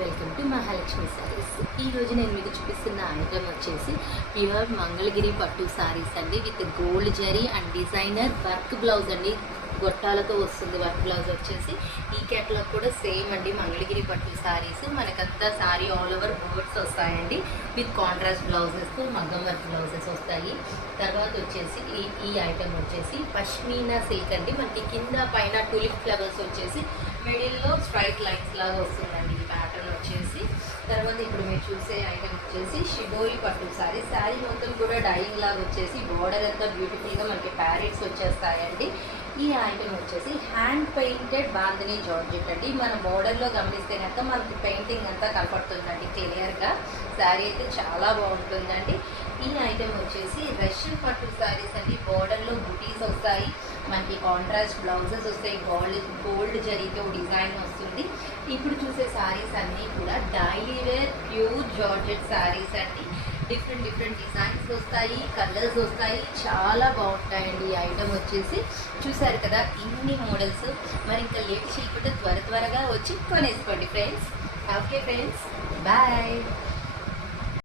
Welcome to Mahalakshmi saris. ఈరోజు నేను మీకు చూపిస్తున్న ఐటమ్ వచ్చేసి ప్యూర్ మంగళగిరి పట్టు సారీస్ అండి, with gold zari and designer work blouse అండి. గొట్టాలతో వస్తుంది వర్క్ బ్లౌజ్ వచ్చేసి. ఈ క్యాట్లాగ్ కూడా సేమ్ అండి, మంగళగిరి పట్టు సారీస్. మనకంతా సారీ ఆల్ ఓవర్ బోర్డ్స్ వస్తాయండి, విత్ కాంట్రాస్ట్ బ్లౌజెస్తో మగ్గం వర్క్ బ్లౌజెస్ వస్తాయి. తర్వాత వచ్చేసి ఈ ఐటమ్ వచ్చేసి పష్మీనా సిల్క్ అండి. మనకి కింద పైన టూలిప్ ఫ్లవర్స్ వచ్చేసి మిడిల్లో స్ట్రైట్ లైన్స్ లాగా వస్తుందండి ఈ ప్యాటర్న్ వచ్చేసి. తర్వాత ఇప్పుడు మీరు చూసే ఐటమ్ వచ్చేసి షిబోరి పట్టు సారీ. శారీ మొత్తం కూడా డైయింగ్ లాగా వచ్చేసి బోర్డర్ అంతా బ్యూటిఫుల్గా మనకి ప్యారెట్స్ వచ్చేస్తాయండి. ఈ ఐటమ్ వచ్చేసి హ్యాండ్ పెయింటెడ్ బాందినీ జార్జెట్ అండి. మన బోర్డర్లో గమనిస్తే కనుక మనకి పెయింటింగ్ అంతా కనపడుతుందండి క్లియర్గా. శారీ అయితే చాలా బాగుంటుందండి. ఈ ఐటమ్ వచ్చేసి రష్యన్ పట్టు శారీస్ అండి. బోర్డర్లో బుటీస్ వస్తాయి, మనకి కాంట్రాస్ట్ బ్లౌజెస్ వస్తాయి, గోల్డ్ జరీతో డిజైన్ వస్తుంది. ఇప్పుడు చూసే శారీస్ అన్నీ కూడా daily wear pure georgette saris అండి. డిఫరెంట్ డిజైన్స్ వస్తాయి, కలర్స్ వస్తాయి, చాలా బాగుంటాయండి. ఈ ఐటమ్ వచ్చేసి చూసారు కదా ఇన్ని మోడల్స్. మరి ఇంకా లేట్ చేయకుండా త్వరగా వచ్చి కొనేసుకోండి ఫ్రెండ్స్. Okay friends, bye.